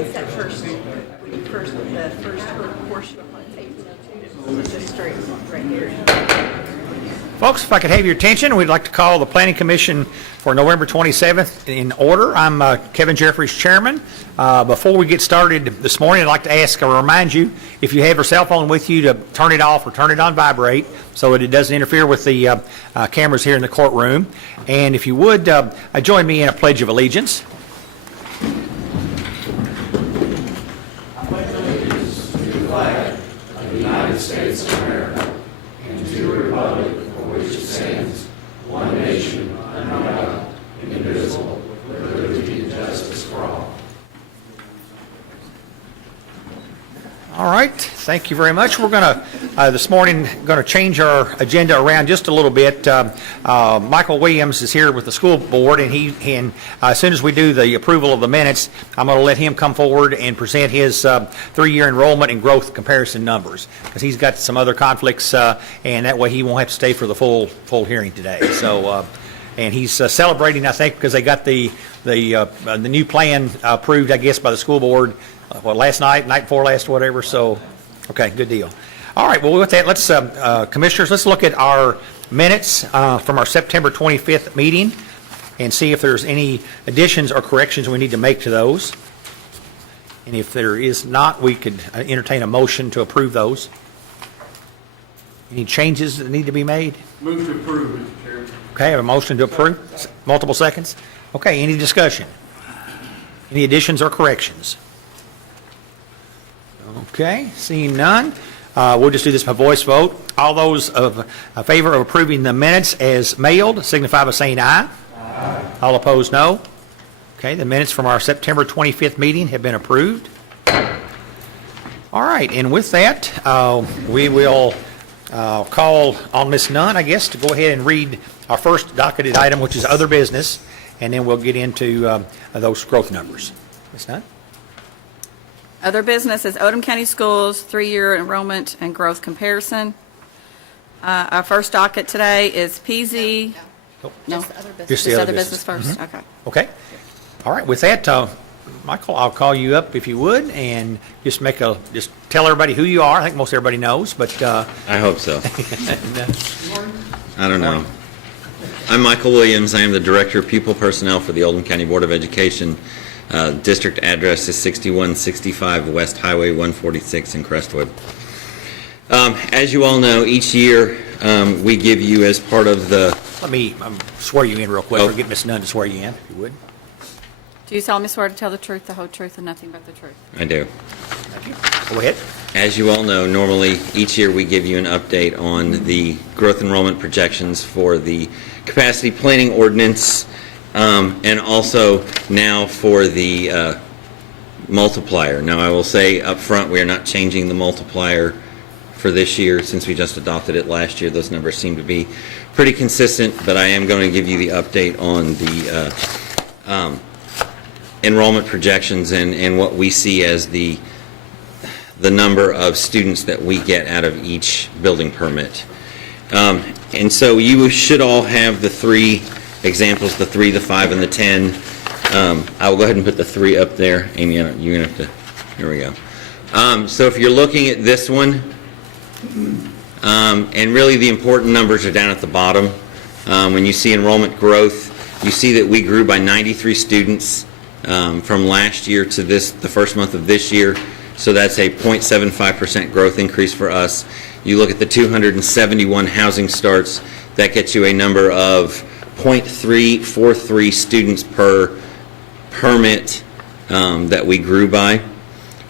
It's that first portion of my table. So just straight right here. Folks, if I could have your attention, we'd like to call the Planning Commission for November 27th in order. I'm Kevin Jeffries, Chairman. Before we get started this morning, I'd like to ask or remind you, if you have your cell phone with you, to turn it off or turn it on vibrate so that it doesn't interfere with the cameras here in the courtroom. And if you would, join me in a Pledge of Allegiance. States of America, and to the republic for which it stands, one nation, under God, indivisible, with liberty and justice for all. All right, thank you very much. We're going to, this morning, going to change our agenda around just a little bit. Michael Williams is here with the school board, and as soon as we do the approval of the minutes, I'm going to let him come forward and present his three-year enrollment and growth comparison numbers, because he's got some other conflicts, and that way he won't have to stay for the full hearing today. So, and he's celebrating, I think, because they got the new plan approved, I guess, by the school board. Last night before last, whatever. So, okay, good deal. All right, well, with that, let's, Commissioners, let's look at our minutes from our September 25th meeting and see if there's any additions or corrections we need to make to those. And if there is not, we could entertain a motion to approve those. Any changes that need to be made? Move to approve, Mr. Chairman. Okay, I have a motion to approve. Multiple seconds. Okay, any discussion? Any additions or corrections? Okay, seeing none, we'll just do this by voice vote. All those of favor of approving the minutes as mailed signify by saying aye. Aye. All opposed, no. Okay, the minutes from our September 25th meeting have been approved. All right, and with that, we will call on Ms. Nunn, I guess, to go ahead and read our first docketed item, which is other business, and then we'll get into those growth numbers. Ms. Nunn? Other business is Oldham County Schools 3-year enrollment and growth comparison. Our first docket today is PZ. No, Just the other business first. Mm-hmm. Okay. Okay. All right. With that, Michael, I'll call you up if you would, and just tell everybody who you are. I think most everybody knows, but I hope so. I don't know. I'm Michael Williams. I am the Director of Pupil Personnel for the Oldham County Board of Education. District address is 6165 West Highway 146 in Crestwood. As you all know, each year we give you as part of the... Let me swear you in real quick, or get Ms. Nunn to swear you in, if you would. Do you solemnly swear to tell the truth, the whole truth, and nothing but the truth? I do. Thank you. Go ahead. As you all know, normally each year we give you an update on the growth enrollment projections for the capacity planning ordinance, and also now for the multiplier. Now, I will say up front, we are not changing the multiplier for this year since we just adopted it last year. Those numbers seem to be pretty consistent, but I am going to give you the update on the enrollment projections and what we see as the number of students that we get out of each building permit. And so you should all have the three examples, the 3, the 5, and the 10. I will go ahead and put the 3 up there. Amy, you're going to have to, here we go. So if you're looking at this one, and really the important numbers are down at the bottom. When you see enrollment growth, you see that we grew by 93 students from last year to the first month of this year. So that's a 0.75% growth increase for us. You look at the 271 housing starts, that gets you a number of 0.343 students per permit that we grew by.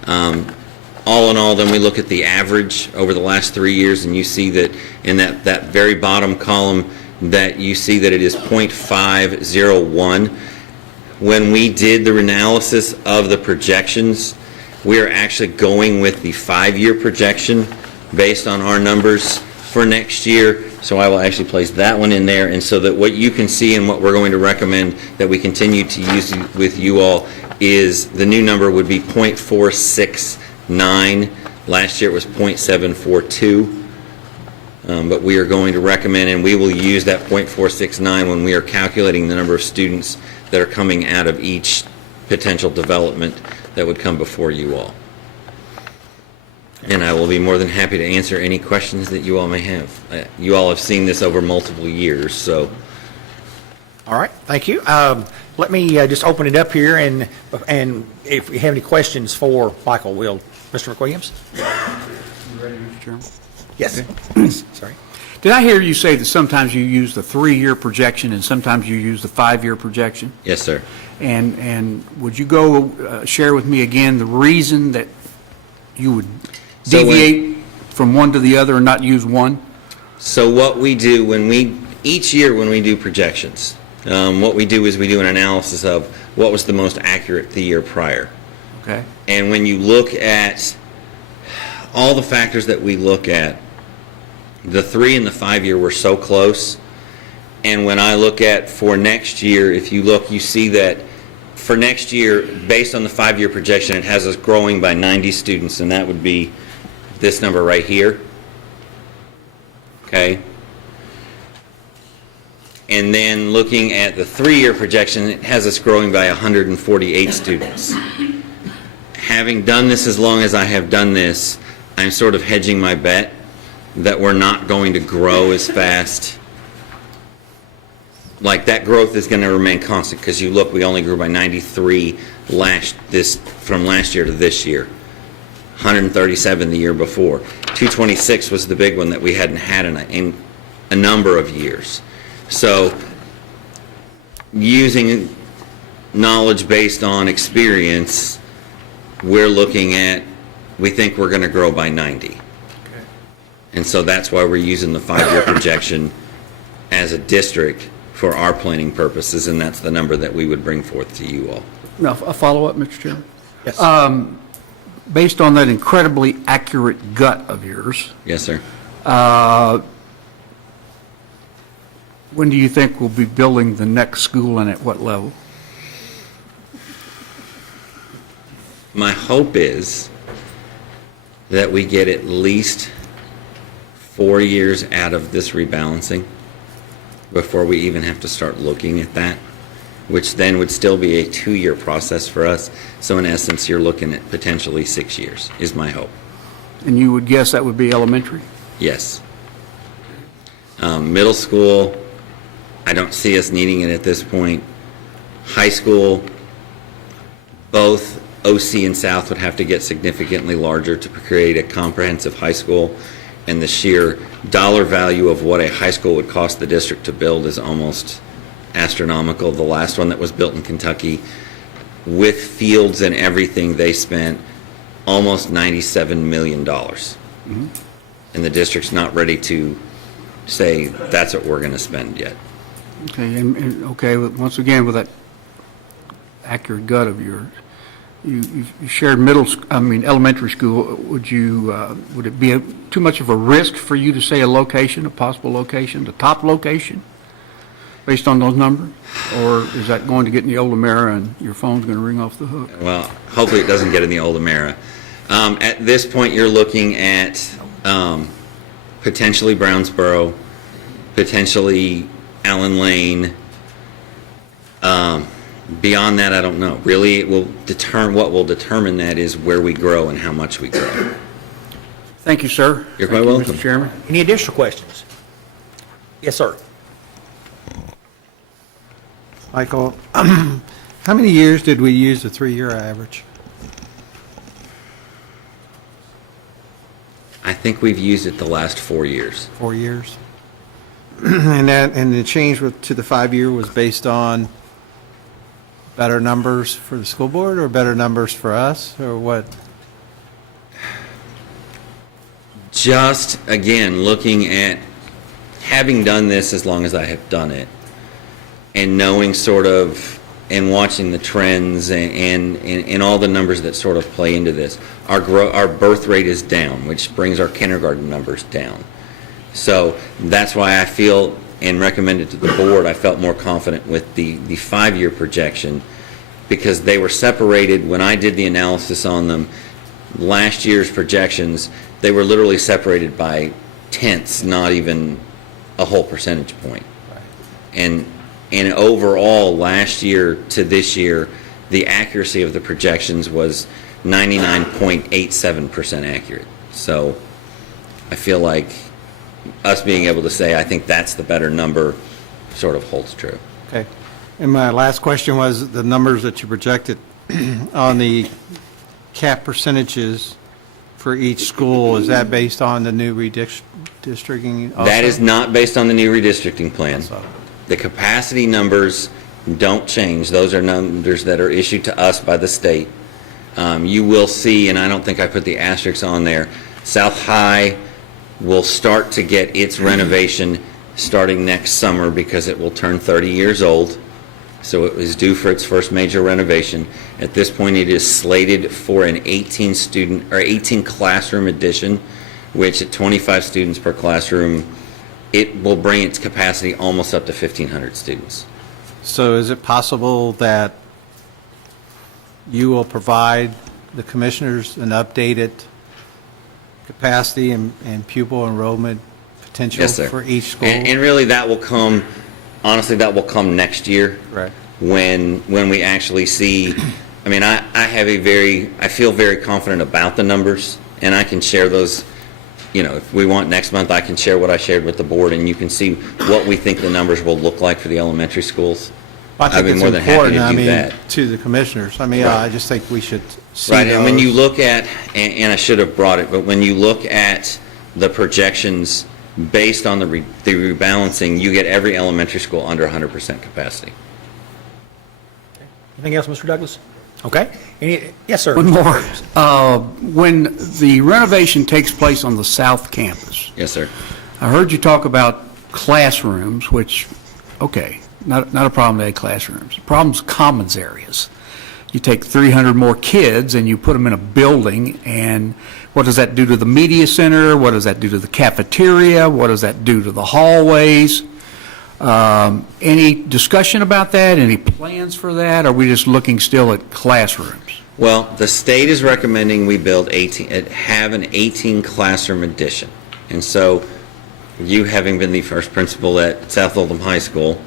All in all, then we look at the average over the last 3 years, and you see that in that very bottom column that you see that it is 0.501. When we did the analysis of the projections, we are actually going with the 5-year projection based on our numbers for next year, so I will actually place that one in there, and so that what you can see and what we're going to recommend that we continue to use with you all is the new number would be .469. Last year it was .742. But we are going to recommend, and we will use that .469 when we are calculating the number of students that are coming out of each potential development that would come before you all. And I will be more than happy to answer any questions that you all may have. You all have seen this over multiple years, so. All right, thank you. Let me just open it up here, and if you have any questions for Michael, Mr. McWilliams? You ready, Mr. Chairman? Yes. Yes, sorry. Did I hear you say that sometimes you use the 3-year projection and sometimes you use the 5-year projection? Yes, sir. And would you go share with me again the reason that you would So deviate from one to the other and not use one? So what we do each year when we do projections, what we do is we do an analysis of what was the most accurate the year prior. Okay. And when you look at all the factors that we look at, the 3 and the 5-year were so close. And when I look at for next year, if you look, you see that for next year, based on the 5-year projection, it has us growing by 90 students, and that would be this number right here. Okay? And then looking at the 3-year projection, it has us growing by 148 students. Having done this as long as I have done this, I'm sort of hedging my bet that we're not going to grow as fast. Like, that growth is going to remain constant, because you look, we only grew by 93 from last year to this year. 137 the year before. 226 was the big one that we hadn't had in a number of years. So, using knowledge based on experience, we think we're going to grow by 90. Okay. And so that's why we're using the 5-year projection as a district for our planning purposes, and that's the number that we would bring forth to you all. Now, a follow-up, Mr. Chairman? Yes. Based on that incredibly accurate gut of yours, Yes, sir. when do you think we'll be building the next school and at what level? My hope is that we get at least 4 years out of this rebalancing before we even have to start looking at that, which then would still be a 2-year process for us. So in essence, you're looking at potentially 6 years, is my hope. And you would guess that would be elementary? Yes. Middle school, I don't see us needing it at this point. High school, both OC and South would have to get significantly larger to create a comprehensive high school, and the sheer dollar value of what a high school would cost the district to build is almost astronomical. The last one that was built in Kentucky, with fields and everything, they spent almost $97 million. Mm-hmm. And the district's not ready to say that's what we're going to spend yet. Okay, and okay, once again, with that accurate gut of yours, you shared elementary school. Would it be too much of a risk for you to say a possible location, the top location, based on those numbers? Or is that going to get in the old Amera and your phone's going to ring off the hook? Well, hopefully it doesn't get in the old Amera. At this point, you're looking at potentially Brownsboro, potentially Allen Lane. Beyond that, I don't know. Really, what will determine that is where we grow and how much we grow. Thank you, sir. You're quite welcome. Mr. Chairman. Any additional questions? Yes, sir. Michael, how many years did we use the 3-year average? I think we've used it the last 4 years. 4 years? And the change to the 5-year was based on better numbers for the school board or better numbers for us, or what? Just, again, looking at having done this as long as I have done it, and knowing sort of, and watching the trends and all the numbers that sort of play into this. Our birth rate is down, which brings our kindergarten numbers down. So that's why I feel and recommended to the board, I felt more confident with the 5-year projection, because they were separated. When I did the analysis on them, last year's projections, they were literally separated by tenths, not even a whole percentage point. And overall, last year to this year, the accuracy of the projections was 99.87% accurate. So I feel like us being able to say, I think that's the better number, sort of holds true. Okay. And my last question was, the numbers that you projected on the cap percentages for each school, is that based on the new redistricting also? That is not based on the new redistricting plan. So- The capacity numbers don't change. Those are numbers that are issued to us by the state. You will see, and I don't think I put the asterisks on there, South High will start to get its renovation starting next summer because it will turn 30 years old. So it was due for its first major renovation. At this point, it is slated for an 18 classroom addition, which at 25 students per classroom, it will bring its capacity almost up to 1,500 students. So is it possible that you will provide the commissioners an updated capacity and pupil enrollment potential Yes, sir. for each school? And really, that will come, honestly, that will come next year. Right. When we actually see, I mean, I feel very confident about the numbers, and I can share those. You know, if we want next month, I can share what I shared with the board, and you can see what we think the numbers will look like for the elementary schools. I I'd think be it's more than happy important, to I do mean, that. to the commissioners. I mean, Right. I just think we should see Right, and when you those. look at, and I should have brought it, but when you look at the projections based on the rebalancing, you get every elementary school under 100% capacity. Anything else, Mr. Douglas? Okay. Yes, sir. One more. When the renovation takes place on the south campus, Yes, sir. I heard you talk about classrooms, which, okay, not a problem to add classrooms. The problem's commons areas. You take 300 more kids and you put them in a building, and what does that do to the media center? What does that do to the cafeteria? What does that do to the hallways? Any discussion about that? Any plans for that? Are we just looking still at classrooms? Well, the state is recommending we have an 18 classroom addition. And so, you having been the first principal at South Oldham High School,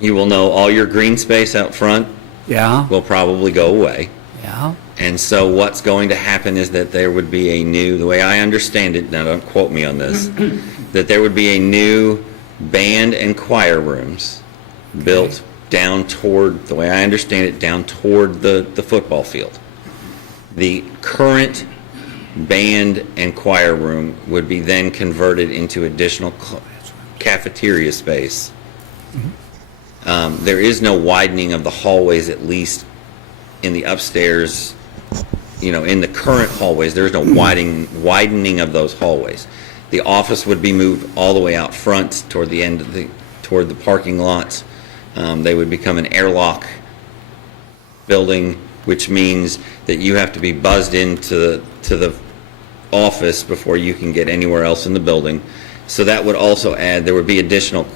you will know all your green space out front Yeah, will probably go away. yeah. And so what's going to happen is that there would be a new, the way I understand it, now don't quote me on this, that there would be a new band and choir rooms built down toward, the way I understand it, down toward the football field. The current band and choir room would be then converted into additional cafeteria space. There is no widening of the hallways, at least in the upstairs, in the current hallways. There is no widening of those hallways. The office would be moved all the way out front toward the end of toward the parking lots. They would become an airlock building, which means that you have to be buzzed into the office before you can get anywhere else in the building. So that would also add, there would be additional,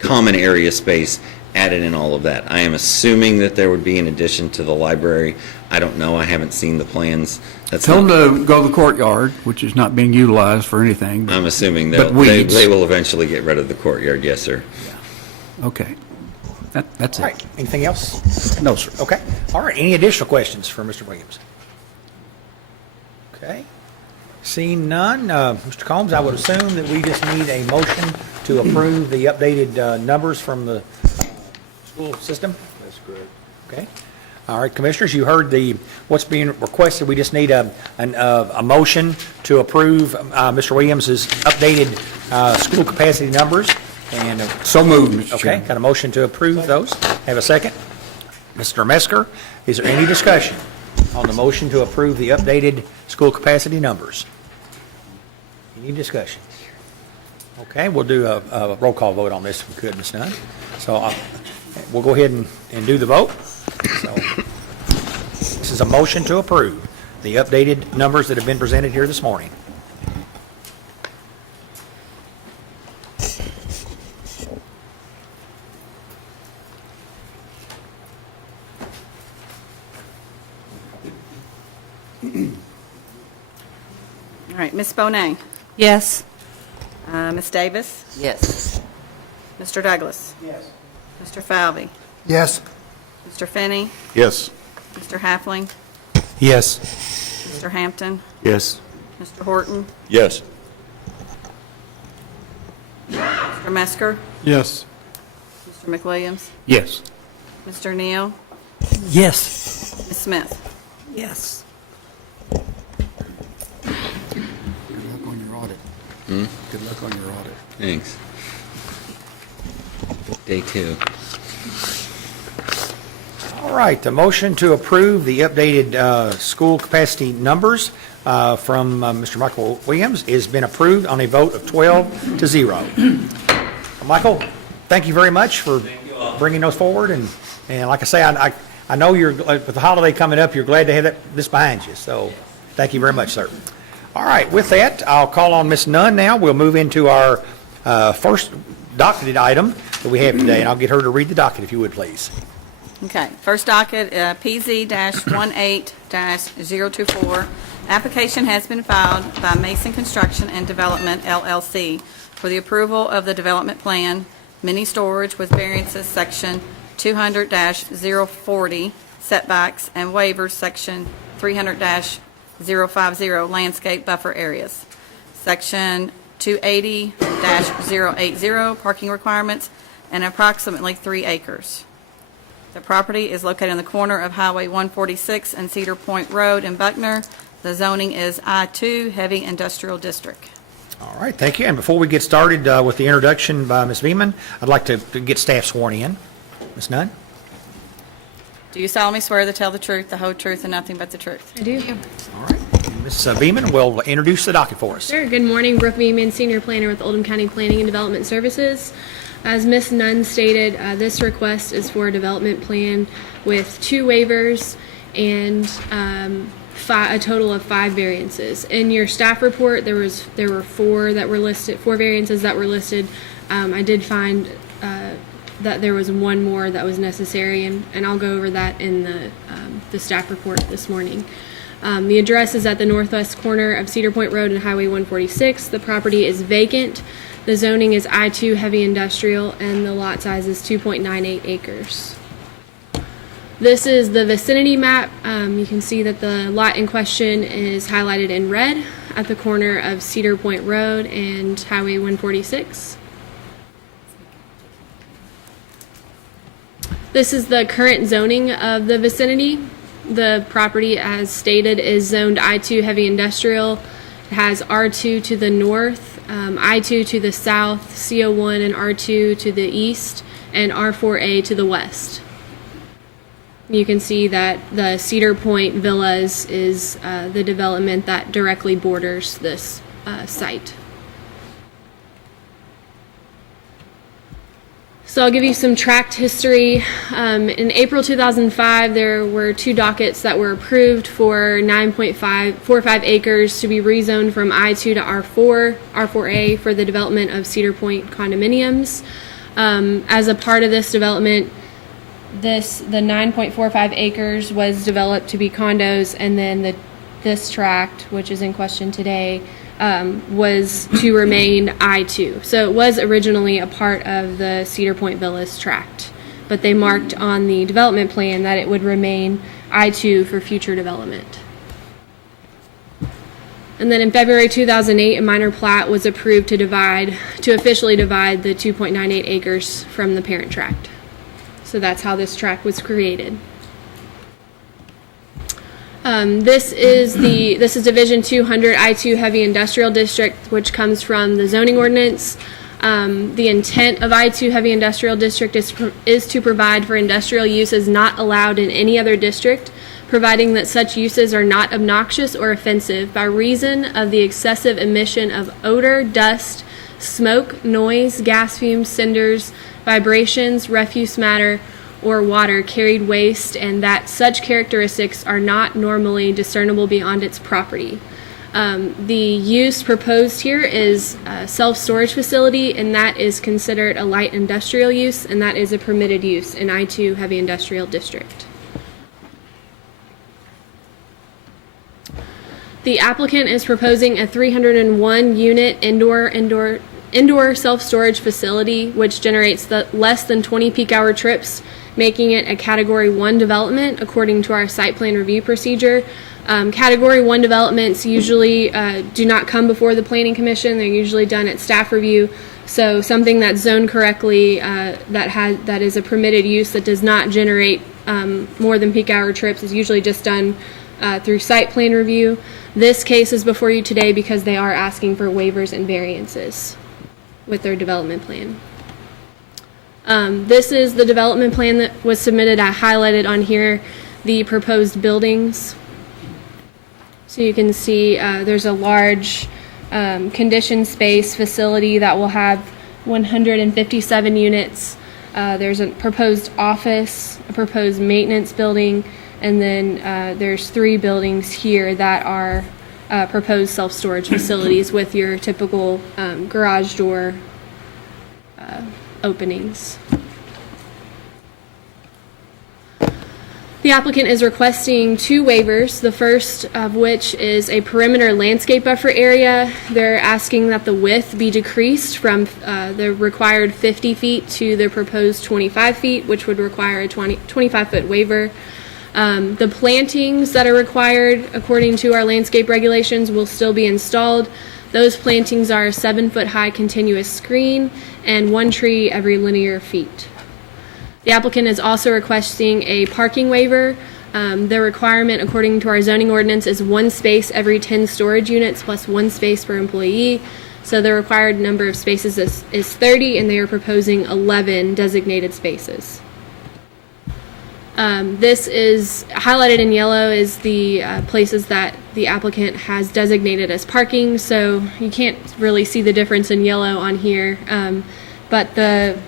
common area space added in all of that. I am assuming that there would be an addition to the library. I don't know. I haven't seen the plans. Tell them to go to the courtyard, which is not being utilized for anything. I'm assuming But they weeds. will eventually get rid of the courtyard. Yes, sir. Okay. That's All it. right. Anything else? No, sir. Okay. All right. Any additional questions for Mr. Williams? Okay. Seeing none, Mr. Combs, I would assume that we just need a motion to approve the updated numbers from the school system? That's correct. Okay. All right, Commissioners, you heard what's being requested. We just need a motion to approve Mr. Williams's updated school capacity numbers. And So moved, Mr. okay, Chairman. got a motion to approve those. Have a second? Mr. Mesker, is there any discussion on the motion to approve the updated school capacity numbers? Any discussion? Okay, we'll do a roll call vote on this if we could, Ms. Nunn. So we'll go ahead and do the vote. So this is a motion to approve the updated numbers that have been presented here this morning. All right, Ms. Bonet? Yes. Ms. Davis? Yes. Mr. Douglas? Yes. Mr. Falvey? Yes. Mr. Finney? Yes. Mr. Halfling? Yes. Mr. Hampton? Yes. Mr. Horton? Yes. Mr. Mesker? Yes. Mr. McWilliams? Yes. Mr. Neal? Yes. Ms. Smith? Yes. Good luck on your audit. Good luck on your audit. Thanks. Day 2. All right, the motion to approve the updated school capacity numbers from Mr. Michael Williams has been approved on a vote of 12-0. Michael, thank you very much for bringing those forward, and like I say, I know you're, with the holiday coming up, you're glad to have this behind you, so thank you very much, sir. All right, with that, I'll call on Ms. Nunn now. We'll move into our first docketed item that we have today, and I'll get her to read the docket, if you would, please. Okay, first docket, PZ-18-024. Application has been filed by Mason Construction and Development, LLC, for the approval of the development plan, mini storage with variances, section 200-040, setbacks, and waivers, section 300-050, landscape buffer areas, section 280-080, parking requirements, and approximately 3 acres. The property is located on the corner of Highway 146 and Cedar Point Road in Buckner. The zoning is I-2, Heavy Industrial District. All right, thank you. And before we get started with the introduction by Ms. Beeman, I'd like to get staff sworn in. Ms. Nunn? Do you solemnly swear to tell the truth, the whole truth, and nothing but the truth? I do. All right. Ms. Beeman will introduce the docket for us. Sure. Good morning. Brooke Beeman, Senior Planner with Oldham County Planning and Development Services. As Ms. Nunn stated, this request is for a development plan with 2 waivers and a total of 5 variances. In your staff report, there were 4 that were listed, 4 variances that were listed. I did find that there was 1 more that was necessary, and I'll go over that in the staff report this morning. The address is at the northwest corner of Cedar Point Road and Highway 146. The property is vacant. The zoning is I-2 heavy industrial, and the lot size is 2.98 acres. This is the vicinity map. You can see that the lot in question is highlighted in red at the corner of Cedar Point Road and Highway 146. This is the current zoning of the vicinity. The property, as stated, is zoned I-2 heavy industrial. It has R2 to the north, I-2 to the south, CO1 and R2 to the east, and R4A to the west. You can see that the Cedar Point Villas is the development that directly borders this site. So I'll give you some tract history. In April 2005, there were 2 dockets that were approved for 9.45 acres to be rezoned from I-2 to R4A for the development of Cedar Point condominiums. As a part of this development, the 9.45 acres was developed to be condos, and then this tract, which is in question today, was to remain I-2. So it was originally a part of the Cedar Point Villas tract, but they marked on the development plan that it would remain I-2 for future development. And then in February 2008, a minor plat was approved to officially divide the 2.98 acres from the parent tract. So that's how this tract was created. This is Division 200 I-2 Heavy Industrial District, which comes from the zoning ordinance. The intent of I-2 Heavy Industrial District is to provide for industrial uses not allowed in any other district, providing that such uses are not obnoxious or offensive by reason of the excessive emission of odor, dust, smoke, noise, gas fumes, cinders, vibrations, refuse matter, or water, carried waste, and that such characteristics are not normally discernible beyond its property. The use proposed here is a self-storage facility, and that is considered a light industrial use, and that is a permitted use in I-2 Heavy Industrial District. The applicant is proposing a 301-unit indoor self-storage facility, which generates less than 20 peak hour trips, making it a Category 1 development according to our site plan review procedure. Category 1 developments usually do not come before the Planning Commission. They're usually done at staff review. So something that's zoned correctly, that is a permitted use that does not generate more than peak hour trips, is usually just done through site plan review. This case is before you today because they are asking for waivers and variances with their development plan. This is the development plan that was submitted. I highlighted on here the proposed buildings. So you can see there's a large conditioned space facility that will have 157 units. There's a proposed office, a proposed maintenance building, and then there's 3 buildings here that are proposed self-storage facilities with your typical garage door openings. The applicant is requesting 2 waivers, the first of which is a perimeter landscape buffer area. They're asking that the width be decreased from the required 50 feet to the proposed 25 feet, which would require a 25-foot waiver. The plantings that are required according to our landscape regulations will still be installed. Those plantings are a 7-foot high continuous screen and 1 tree every linear feet. The applicant is also requesting a parking waiver. The requirement according to our zoning ordinance is 1 space every 10 storage units plus 1 space per employee. So the required number of spaces is 30, and they are proposing 11 designated spaces. This is highlighted in yellow is the places that the applicant has designated as parking, so you can't really see the difference in yellow on here, but the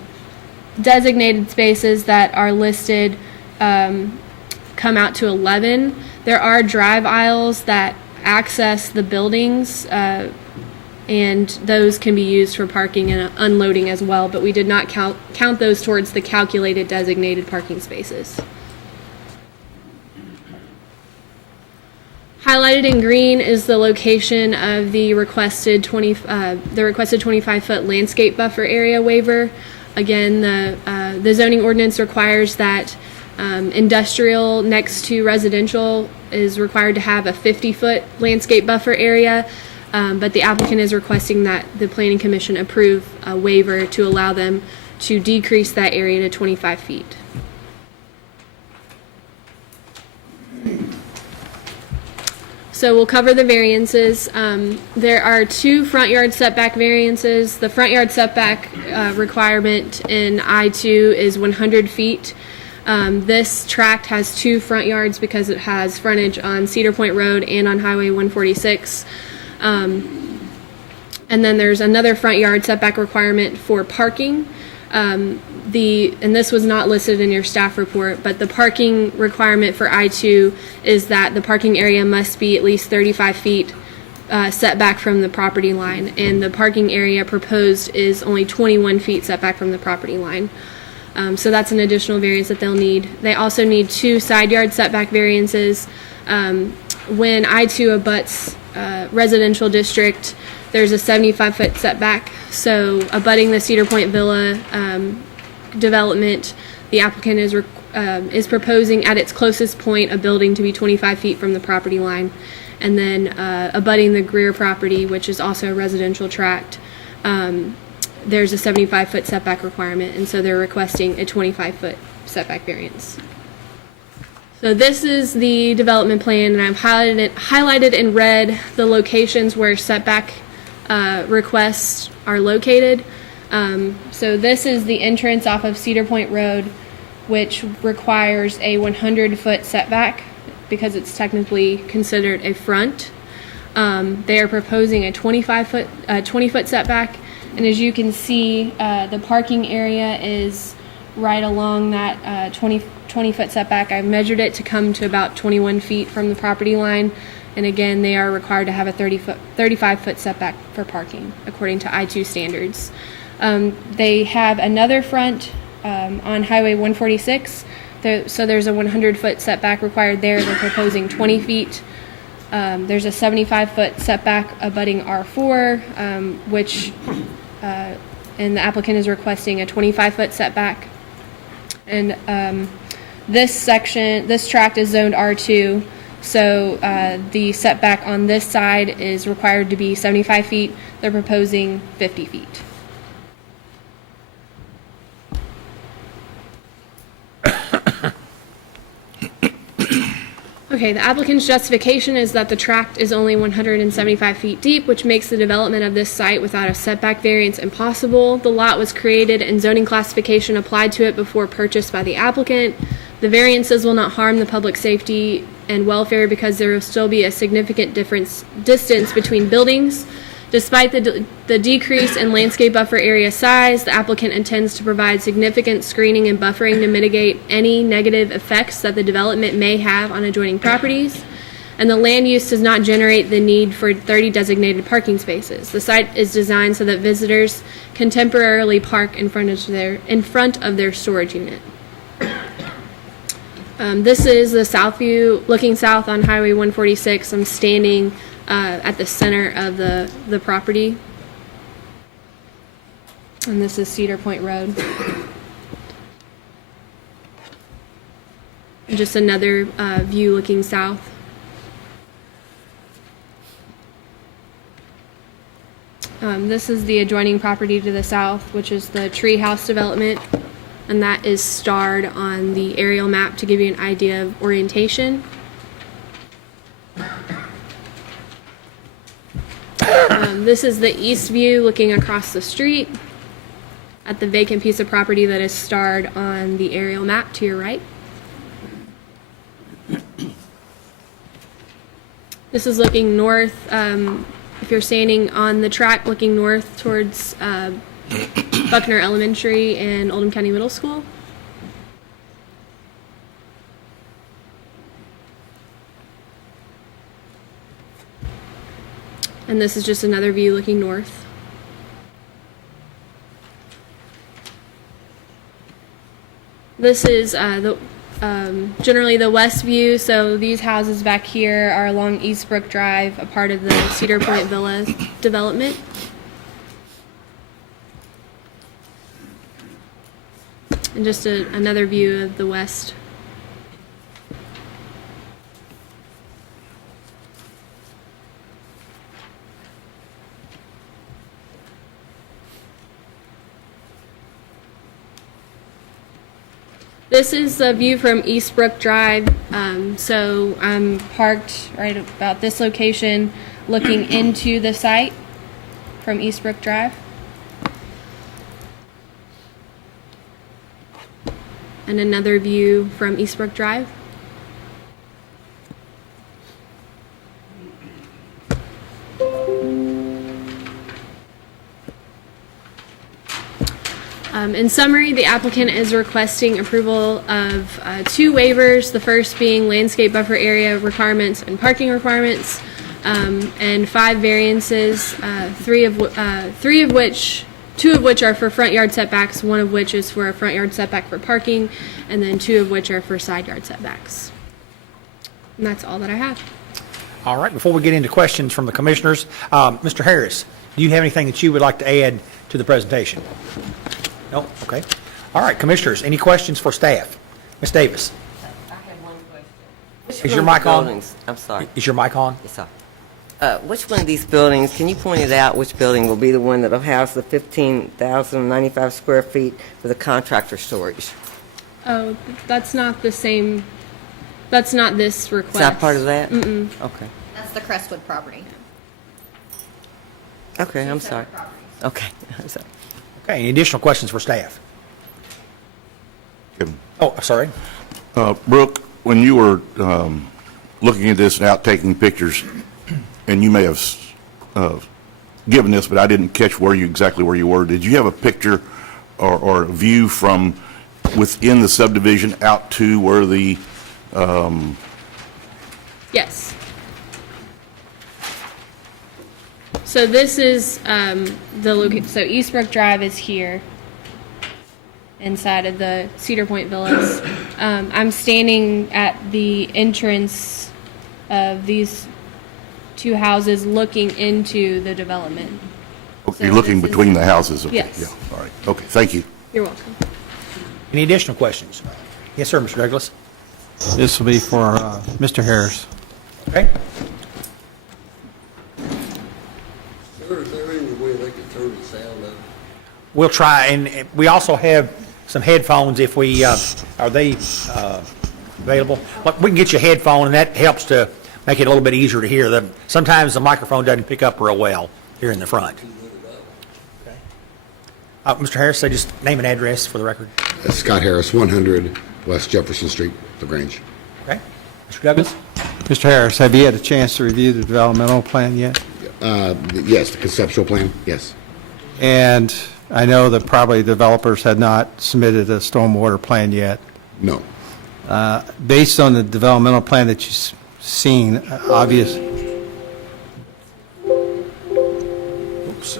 designated spaces that are listed come out to 11. There are drive aisles that access the buildings, and those can be used for parking and unloading as well, but we did not count those towards the calculated designated parking spaces. Highlighted in green is the location of the requested 25-foot landscape buffer area waiver. Again, the zoning ordinance requires that industrial next to residential is required to have a 50-foot landscape buffer area, but the applicant is requesting that the Planning Commission approve a waiver to allow them to decrease that area to 25 feet. So we'll cover the variances. There are 2 front yard setback variances. The front yard setback requirement in I-2 is 100 feet. This tract has 2 front yards because it has frontage on Cedar Point Road and on Highway 146. And then there's another front yard setback requirement for parking. And this was not listed in your staff report, but the parking requirement for I-2 is that the parking area must be at least 35 feet setback from the property line, and the parking area proposed is only 21 feet setback from the property line. So that's an additional variance that they'll need. They also need 2 side yard setback variances. When I-2 abuts residential district, there's a 75-foot setback. So abutting the Cedar Point Villa development, the applicant is proposing at its closest point a building to be 25 feet from the property line. And then abutting the Greer property, which is also a residential tract, there's a 75-foot setback requirement, and so they're requesting a 25-foot setback variance. So this is the development plan, and I've highlighted in red the locations where setback requests are located. So this is the entrance off of Cedar Point Road, which requires a 100-foot setback because it's technically considered a front. They are proposing a 20-foot setback, and as you can see, the parking area is right along that 20-foot setback. I measured it to come to about 21 feet from the property line, and again, they are required to have a 35-foot setback for parking according to I-2 standards. They have another front on Highway 146, so there's a 100-foot setback required there. They're proposing 20 feet There's a 75-foot setback abutting R4, and the applicant is requesting a 25-foot setback. And this tract is zoned R2, so the setback on this side is required to be 75 feet. They're proposing 50 feet. Okay, the applicant's justification is that the tract is only 175 feet deep, which makes the development of this site without a setback variance impossible. The lot was created and zoning classification applied to it before purchased by the applicant. The variances will not harm the public safety and welfare because there will still be a significant distance between buildings. Despite the decrease in landscape buffer area size, the applicant intends to provide significant screening and buffering to mitigate any negative effects that the development may have on adjoining properties. And the land use does not generate the need for 30 designated parking spaces. The site is designed so that visitors can temporarily park in front of their storage unit. This is the south view, looking south on Highway 146. I'm standing at the center of the property. And this is Cedar Point Road. And just another view looking south. This is the adjoining property to the south, which is the tree house development. And that is starred on the aerial map to give you an idea of orientation. This is the east view looking across the street at the vacant piece of property that is starred on the aerial map to your right. This is looking north. If you're standing on the track looking north towards Buckner Elementary and Oldham County Middle School. And this is just another view looking north. This is generally the west view. So these houses back here are along Eastbrook Drive, a part of the Cedar Point Villa development. And just another view of the west. This is the view from Eastbrook Drive. So I'm parked right about this location looking into the site from Eastbrook Drive. And another view from Eastbrook Drive. In summary, the applicant is requesting approval of 2 waivers, the first being landscape buffer area requirements and parking requirements, and 5 variances, 2 of which are for front yard setbacks, 1 of which is for a front yard setback for parking, and then 2 of which are for side yard setbacks. And that's all that I have. All right, before we get into questions from the commissioners, Mr. Harris, do you have anything that you would like to add to the presentation? No? Okay. All right, commissioners, any questions for staff? Ms. Davis? I have one question. Is your mic on? Buildings, I'm sorry. Is your mic on? Yes, sir. Which one of these buildings, can you point it out, which building will be the one that will house the 15,095 square feet for the contractor storage? Oh, that's not the same, that's not this request. Is that part of that? Mm-mm. Okay. That's the Crestwood property. Okay, I'm Two sorry. separate properties. Okay, I'm sorry. Okay, any additional questions for staff? Oh, sorry. Brooke, when you were looking at this and out taking pictures, and you may have given this, but I didn't catch exactly where you were. Did you have a picture or a view from within the subdivision out to where the Yes. So this is so Eastbrook Drive is here inside of the Cedar Point Villas. I'm standing at the entrance of these two houses looking into the development. Okay, you're looking this is- between the houses? Okay, Yes. yeah, all right, okay, thank you. You're welcome. Any additional questions? Yes, sir, Mr. Douglas. This will be for Mr. Harris. Okay. Sir, is there any way they could turn the sound up? We'll try, and we also have some headphones if we, are they available? Look, we can get you a headphone, and that helps to make it a little bit easier to hear. Sometimes the microphone doesn't pick up real well here in the front. Mr. Harris, say just name and address for the record. Scott Harris, 100 West Jefferson Street, LaGrange. Okay. Mr. Douglas? Mr. Harris, have you had a chance to review the developmental plan yet? Yes, the conceptual plan, yes. And I know that probably developers had not submitted a stormwater plan yet. No. Based on the developmental plan that you've seen, obvious. Oops.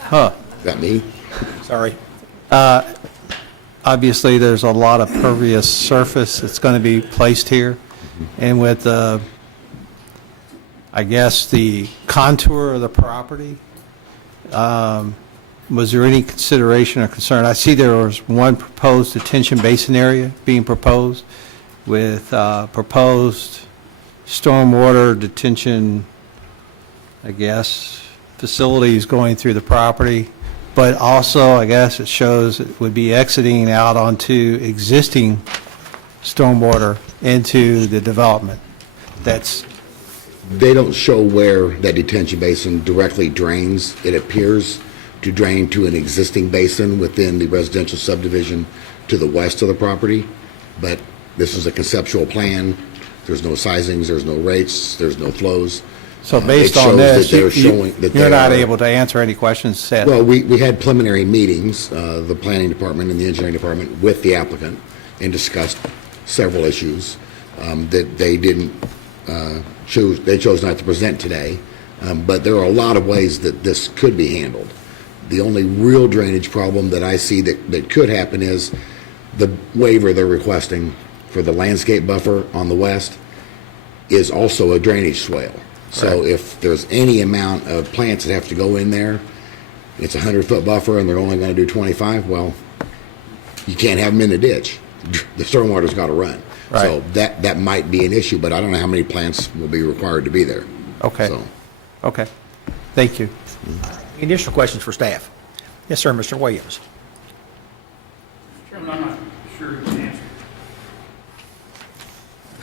Huh. Is that me? Sorry. Obviously, there's a lot of pervious surface that's going to be placed here. And with, I guess, the contour of the property, was there any consideration or concern? I see there was one proposed detention basin area being proposed with proposed stormwater detention, I guess, facilities going through the property. But also, I guess it shows it would be exiting out onto existing stormwater into the development. They don't show where that detention basin directly drains. It appears to drain to an existing basin within the residential subdivision to the west of the property, but this is a conceptual plan. There's no sizings, there's no rates, there's no flows. So based It on shows this, that they're showing that you're they not are- able to answer any questions set. Well, we had preliminary meetings, the planning department and the engineering department with the applicant, and discussed several issues that they didn't choose, they chose not to present today. But there are a lot of ways that this could be handled. The only real drainage problem that I see that could happen is the waiver they're requesting for the landscape buffer on the west is also a drainage swale. So if there's any amount of plants that have to go in there, it's a 100-foot buffer and they're only going to do 25, well, you can't have them in the ditch. The stormwater's got to run. Right. So that might be an issue, but I don't know how many plants will be required to be there. Okay. So, Okay. Thank you. Any additional questions for staff? Yes, sir, Mr. Williams. Chairman, I'm not sure who can answer.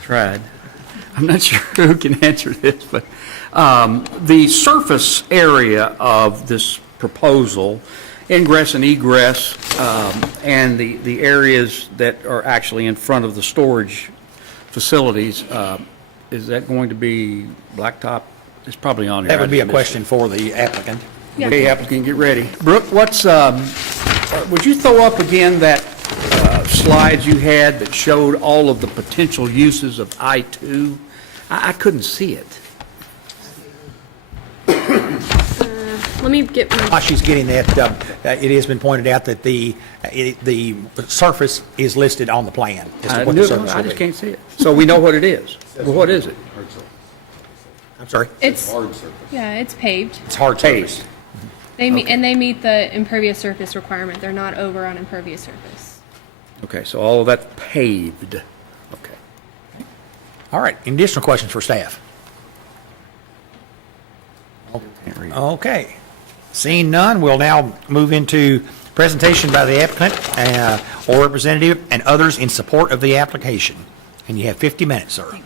Tried. I'm not sure who can answer this, but the surface area of this proposal, ingress and egress, and the areas that are actually in front of the storage facilities, is that going to be blacktop? It's probably on here. That would be a I just question for the applicant. Yeah. Okay, applicant, get ready. Brooke, would you throw up again that slides you had that showed all of the potential uses of I-2? I couldn't see it. Let me get my, While she's getting that, it has been pointed out that the surface is listed on the plan as to I what the surface I will just be. can't see it. So we know what it is. Well, what is it? I'm sorry, it's, yeah, it's paved. it's hard surface. Paved. They meet, and they meet the impervious surface requirement. They're not over on impervious surface. Okay, so all of that's paved. Okay. All right, any additional questions for staff? Can't read. Okay. Seeing none, we'll now move into presentation by the applicant or representative and others in support of the application. And you have 50 minutes, sir.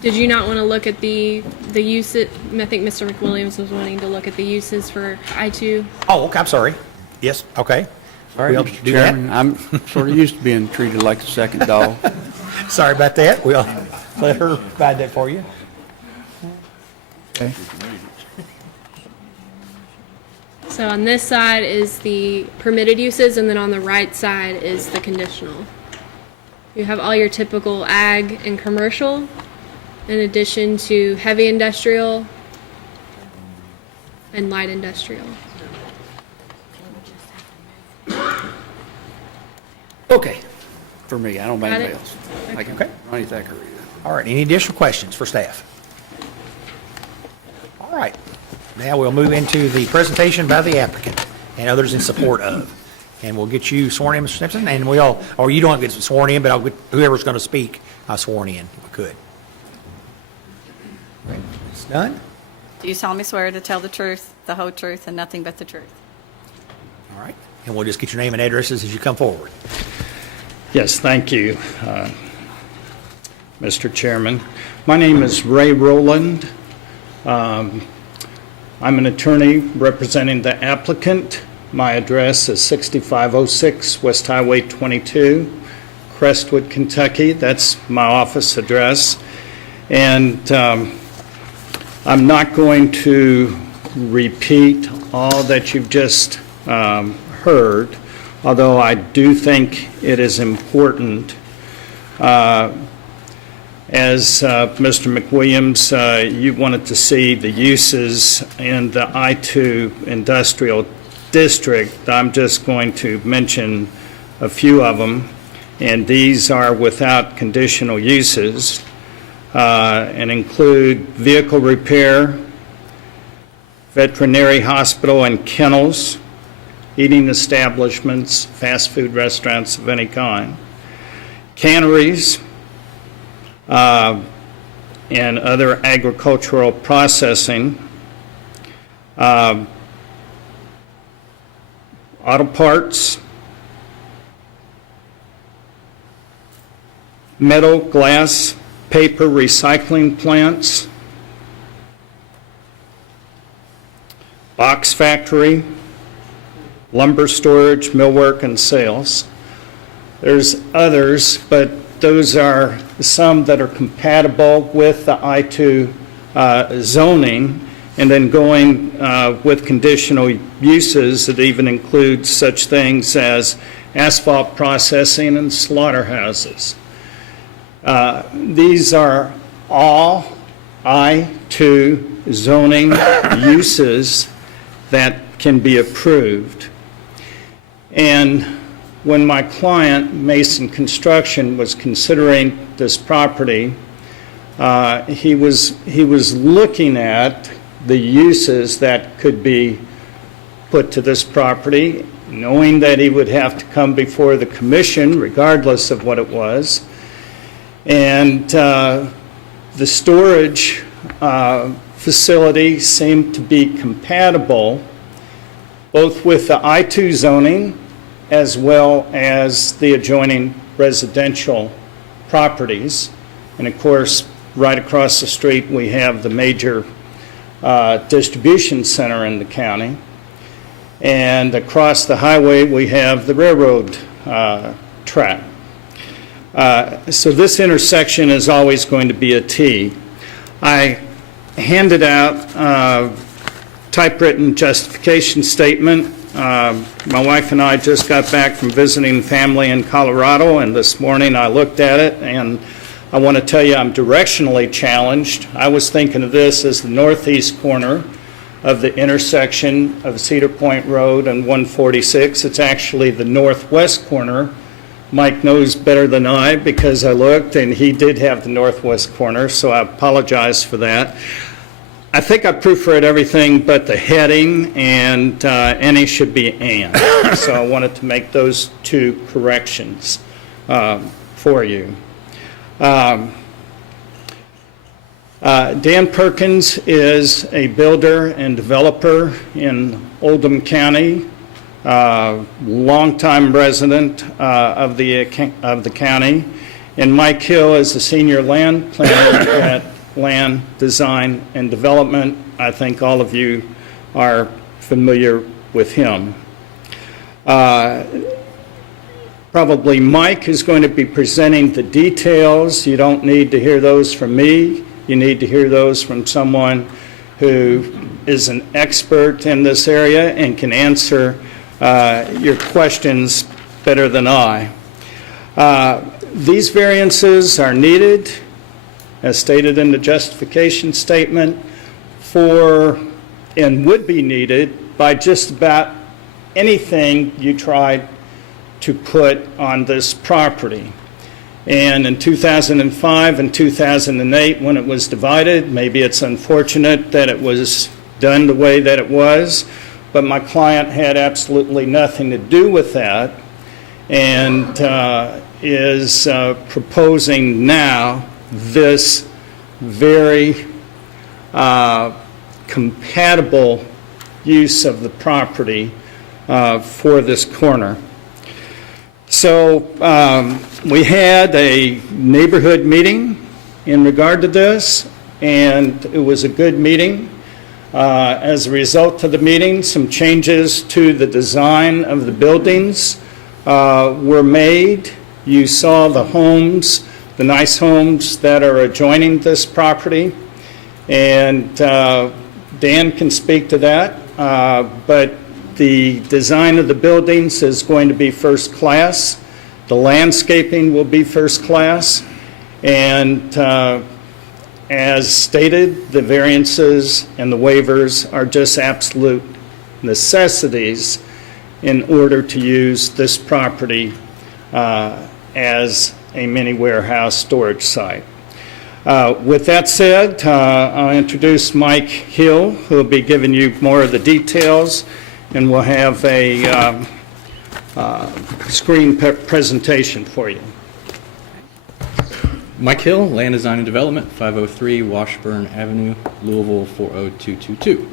Did you not want to look at the uses? I think Mr. McWilliams was wanting to look at the uses for I-2. Oh, okay, I'm sorry. Yes, okay. Sorry, We'll Mr. do that. Chairman, I'm sort of used to being treated like the second dog. Sorry about that. We'll let her provide that for you. Okay. So on this side is the permitted uses, and then on the right side is the conditional. You have all your typical ag and commercial, in addition to heavy industrial and light industrial. Okay, for me, I don't make Got it? else. I can Okay. Ronnie Thacker read it. All right, any additional questions for staff? All right. Now we'll move into the presentation by the applicant and others in support of. And we'll get you sworn in, Mr. Simpson, and or you don't get sworn in, but I'll get whoever's going to speak sworn in, if we could. All right. It's done. Do you solemnly swear to tell the truth, the whole truth, and nothing but the truth? All right. And we'll just get your name and addresses as you come forward. Yes, thank you, Mr. Chairman. My name is Ray Rowland. I'm an attorney representing the applicant. My address is 6506 West Highway 22, Crestwood, Kentucky. That's my office address. And I'm not going to repeat all that you've just heard, although I do think it is important. As Mr. McWilliams, you wanted to see the uses in the I-2 industrial district. I'm just going to mention a few of them, and these are without conditional uses and include vehicle repair, veterinary hospital and kennels, eating establishments, fast food restaurants of any kind, canneries, and other agricultural processing, auto parts, metal, glass, paper recycling plants, box factory, lumber storage, millwork, and sales. There's others, but those are some that are compatible with the I-2 zoning, and then going with conditional uses that even include such things as asphalt processing and slaughterhouses. These are all I-2 zoning uses that can be approved. And when my client, Mason Construction, was considering this property, he was looking at the uses that could be put to this property, knowing that he would have to come before the commission regardless of what it was. And the storage facility seemed to be compatible both with the I-2 zoning as well as the adjoining residential properties. And of course, right across the street, we have the major distribution center in the county. And across the highway, we have the railroad track. So this intersection is always going to be a T. I handed out typewritten justification statement. My wife and I just got back from visiting family in Colorado, and this morning I looked at it, and I want to tell you I'm directionally challenged. I was thinking of this as the northeast corner of the intersection of Cedar Point Road and 146. It's actually the northwest corner. Mike knows better than I because I looked, and he did have the northwest corner, so I apologize for that. I think I proofread everything but the heading, and any should be and. So I wanted to make those two corrections for you. Dan Perkins is a builder and developer in Oldham County, longtime resident of the county, and Mike Hill is a senior land planner at Land Design and Development. I think all of you are familiar with him. Probably Mike is going to be presenting the details. You don't need to hear those from me. You need to hear those from someone who is an expert in this area and can answer your questions better than I. These variances are needed, as stated in the justification statement, for and would be needed by just about anything you tried to put on this property. And in 2005 and 2008, when it was divided, maybe it's unfortunate that it was done the way that it was, but my client had absolutely nothing to do with that, and is proposing now this very compatible use of the property for this corner. So we had a neighborhood meeting in regard to this, and it was a good meeting. As a result of the meeting, some changes to the design of the buildings were made. You saw the homes, the nice homes that are adjoining this property, and Dan can speak to that, but the design of the buildings is going to be first class. The landscaping will be first class, and as stated, the variances and the waivers are just absolute necessities in order to use this property as a mini warehouse storage site. With that said, I'll introduce Mike Hill, who will be giving you more of the details, and we'll have a screen presentation for you. Mike Hill, Land Design and Development, 503 Washburn Avenue, Louisville 40222.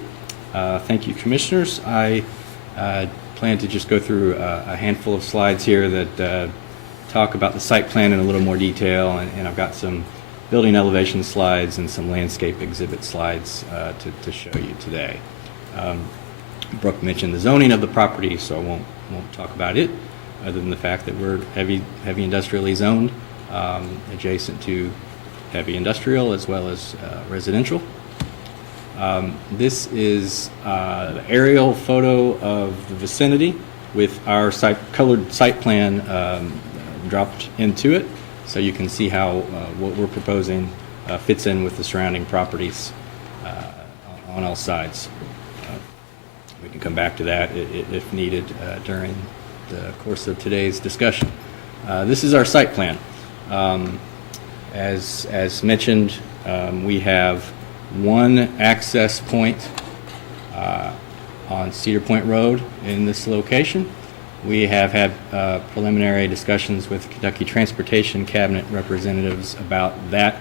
Thank you, Commissioners. I plan to just go through a handful of slides here that talk about the site plan in a little more detail, and I've got some building elevation slides and some landscape exhibit slides to show you today. Brooke mentioned the zoning of the property, so I won't talk about it, other than the fact that we're heavy industrially zoned, adjacent to heavy industrial as well as residential. This is the aerial photo of the vicinity with our colored site plan dropped into it, so you can see how what we're proposing fits in with the surrounding properties on all sides. We can come back to that if needed during the course of today's discussion. This is our site plan. As mentioned, we have one access point on Cedar Point Road in this location. We have had preliminary discussions with Kentucky Transportation Cabinet representatives about that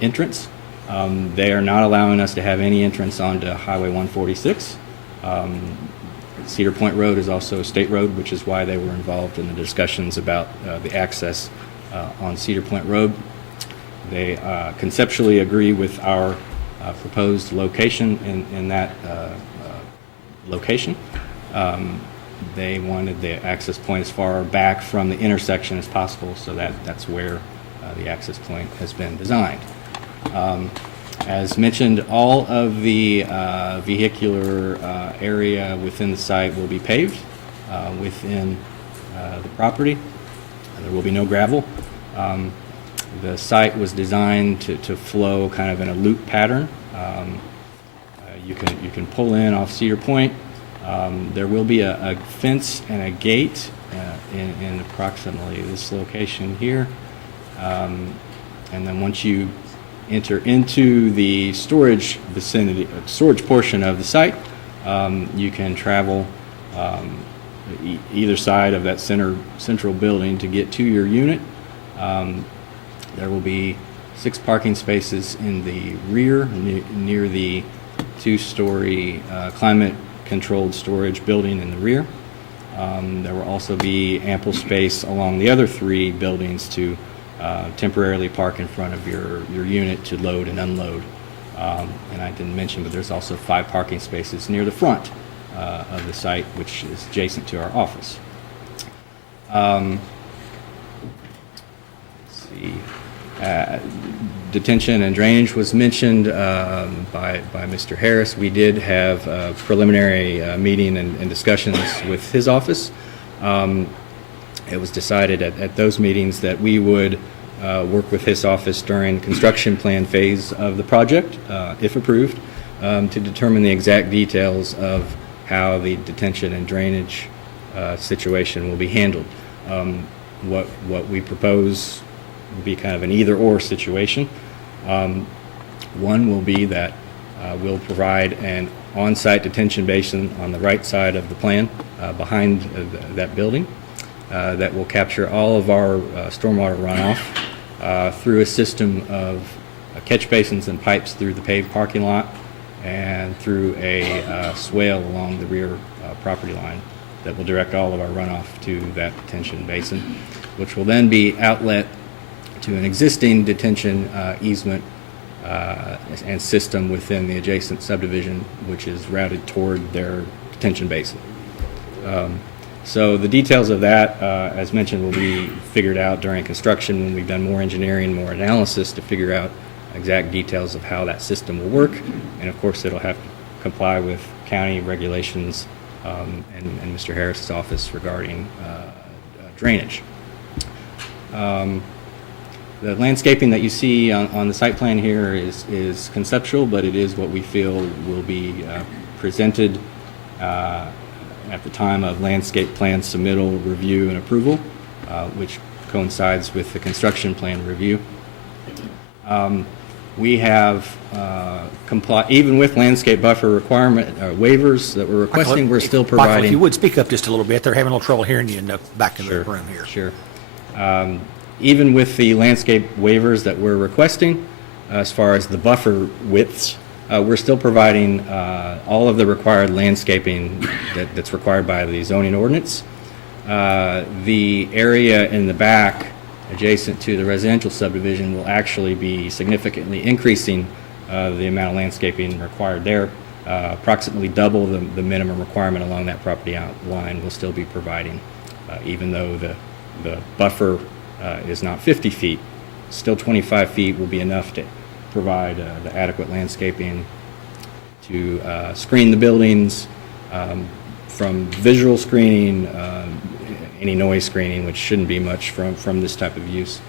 entrance. They are not allowing us to have any entrance onto Highway 146. Cedar Point Road is also a state road, which is why they were involved in the discussions about the access on Cedar Point Road. They conceptually agree with our proposed location in that location. They wanted the access point as far back from the intersection as possible, so that's where the access point has been designed. As mentioned, all of the vehicular area within the site will be paved within the property. There will be no gravel. The site was designed to flow kind of in a loop pattern. You can pull in off Cedar Point. There will be a fence and a gate in approximately this location here. And then once you enter into the storage vicinity, storage portion of the site, you can travel either side of that central building to get to your unit. There will be 6 parking spaces in the rear near the 2-story climate-controlled storage building in the rear. There will also be ample space along the other 3 buildings to temporarily park in front of your unit to load and unload. And I didn't mention, but there's also 5 parking spaces near the front of the site, which is adjacent to our office. Let's see. Detention and drainage was mentioned by Mr. Harris. We did have a preliminary meeting and discussions with his office. It was decided at those meetings that we would work with his office during the construction plan phase of the project, if approved, to determine the exact details of how the detention and drainage situation will be handled. What we propose will be kind of an either-or situation. One will be that we'll provide an on-site detention basin on the right side of the plan behind that building that will capture all of our stormwater runoff through a system of catch basins and pipes through the paved parking lot and through a swale along the rear property line that will direct all of our runoff to that detention basin, which will then be outlet to an existing detention easement and system within the adjacent subdivision, which is routed toward their detention basin. So the details of that, as mentioned, will be figured out during construction when we've done more engineering, more analysis to figure out exact details of how that system will work. And of course, it'll have to comply with county regulations and Mr. Harris's office regarding drainage. The landscaping that you see on the site plan here is conceptual, but it is what we feel will be presented at the time of landscape plan submittal, review, and approval, which coincides with the construction plan review. We have even with landscape buffer requirement waivers that we're requesting, we're still providing. Michael, if you would speak up just a little bit, they're having a little trouble hearing you in the back of the room here. Sure. Even with the landscape waivers that we're requesting, as far as the buffer widths, we're still providing all of the required landscaping that's required by the zoning ordinance. The area in the back adjacent to the residential subdivision will actually be significantly increasing the amount of landscaping required there. Approximately double the minimum requirement along that property line will still be providing, even though the buffer is not 50 feet. Still 25 feet will be enough to provide the adequate landscaping to screen the buildings from visual screening, any noise screening, which shouldn't be much from this type of use.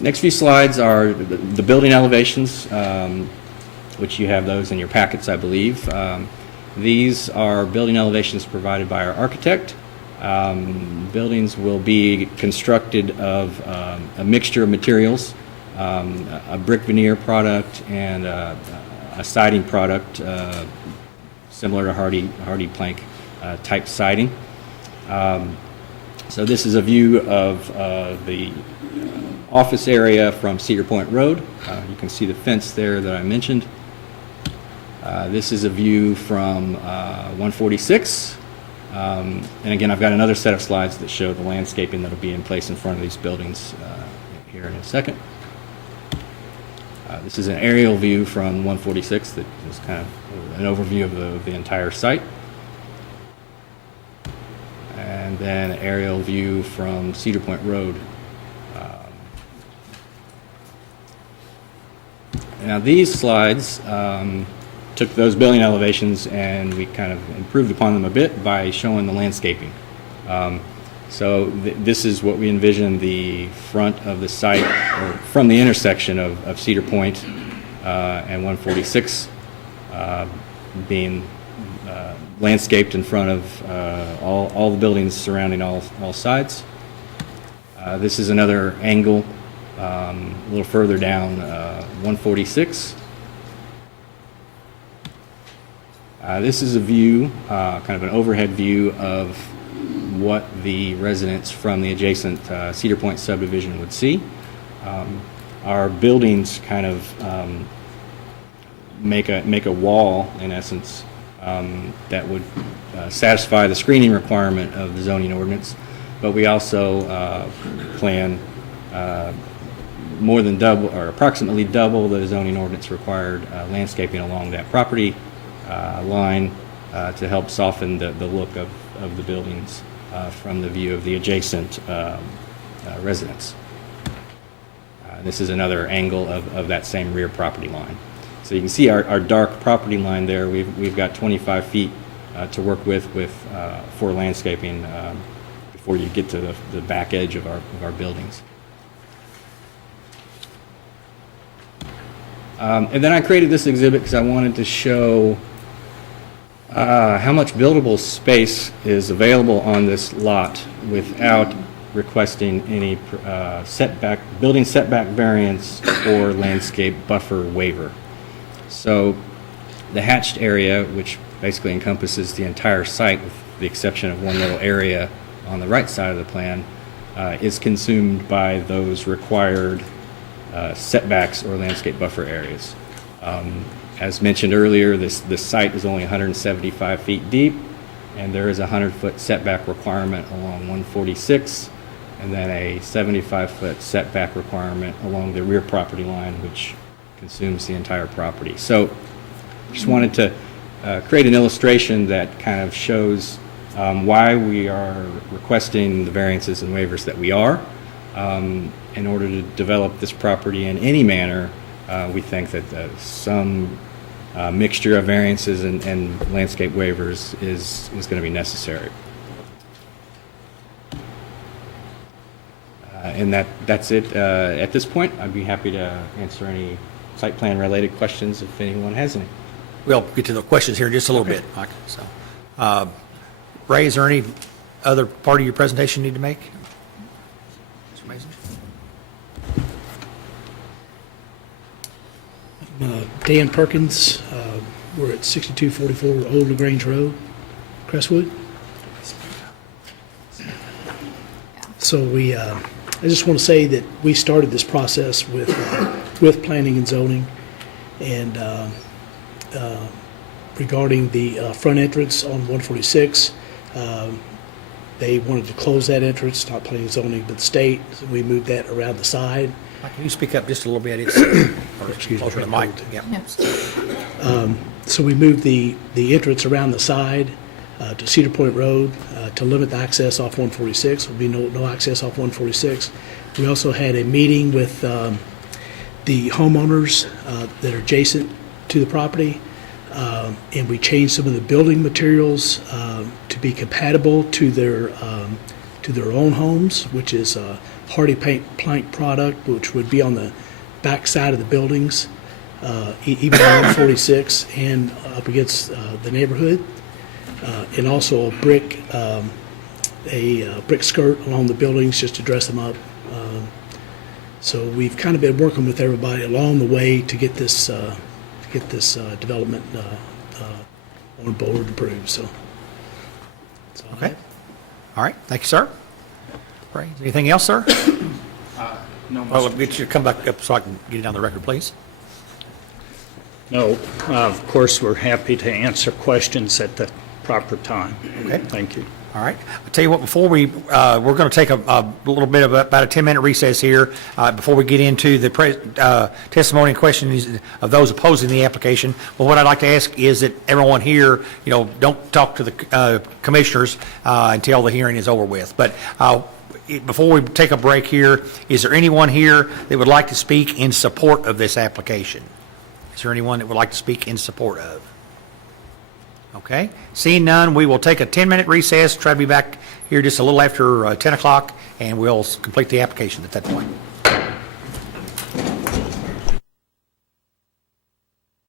Next few slides are the building elevations, which you have those in your packets, I believe. These are building elevations provided by our architect. Buildings will be constructed of a mixture of materials, a brick veneer product and a siding product similar to hardy plank type siding. So this is a view of the office area from Cedar Point Road. You can see the fence there that I mentioned. This is a view from 146. And again, I've got another set of slides that show the landscaping that will be in place in front of these buildings here in a second. This is an aerial view from 146 that is kind of an overview of the entire site. And then an aerial view from Cedar Point Road. Now these slides took those building elevations and we kind of improved upon them a bit by showing the landscaping. So this is what we envision the front of the site, or from the intersection of Cedar Point and 146 being landscaped in front of all the buildings surrounding all sides. This is another angle a little further down 146. This is a view, kind of an overhead view of what the residents from the adjacent Cedar Point subdivision would see. Our buildings kind of make a wall, in essence, that would satisfy the screening requirement of the zoning ordinance, but we also plan more than double, or approximately double, the zoning ordinance required landscaping along that property line to help soften the look of the buildings from the view of the adjacent residents. This is another angle of that same rear property line. So you can see our dark property line there. We've got 25 feet to work with for landscaping before you get to the back edge of our buildings. And then I created this exhibit because I wanted to show how much buildable space is available on this lot without requesting any building setback variance or landscape buffer waiver. So the hatched area, which basically encompasses the entire site with the exception of one little area on the right side of the plan, is consumed by those required setbacks or landscape buffer areas. As mentioned earlier, this site is only 175 feet deep, and there is a 100-foot setback requirement along 146, and then a 75-foot setback requirement along the rear property line, which consumes the entire property. So just wanted to create an illustration that kind of shows why we are requesting the variances and waivers that we are. In order to develop this property in any manner, we think that some mixture of variances and landscape waivers is going to be necessary. And that's it at this point. I'd be happy to answer any site plan related questions if anyone has any. We'll get to the questions here in just a little bit, Mike. So, Ray, is there any other part of your presentation you need to make? Mr. Mason? Dan Perkins. We're at 6244 Old LaGrange Road, Crestwood. So I just want to say that we started this process with planning and zoning, and regarding the front entrance on 146, they wanted to close that entrance, not planning and zoning, but the state. So we moved that around the side. Can you speak up just a little bit? It's closer to the mic. Yeah. So we moved the entrance around the side to Cedar Point Road to limit the access off 146. There'll be no access off 146. We also had a meeting with the homeowners that are adjacent to the property, and we changed some of the building materials to be compatible to their own homes, which is hardy plank product, which would be on the back side of the buildings, even on 146 and up against the neighborhood, and also a brick skirt along the buildings just to dress them up. So we've kind of been working with everybody along the way to get this development on board and approved. So. Okay. All right. Thank you, sir. Ray, anything else, sir? No. Well, we'll get you to come back up so I can get it on the record, please. No, of course, we're happy to answer questions at the proper time. Okay. Thank you. All right. I'll tell you what, before we're going to take a little bit of about a 10-minute recess here before we get into the testimony and questions of those opposing the application. But what I'd like to ask is that everyone here, don't talk to the commissioners until the hearing is over with. But before we take a break here, is there anyone here that would like to speak in support of this application? Is there anyone that would like to speak in support of? Okay. Seeing none, we will take a 10-minute recess, try to be back here just a little after 10 o'clock, and we'll complete the application at that point.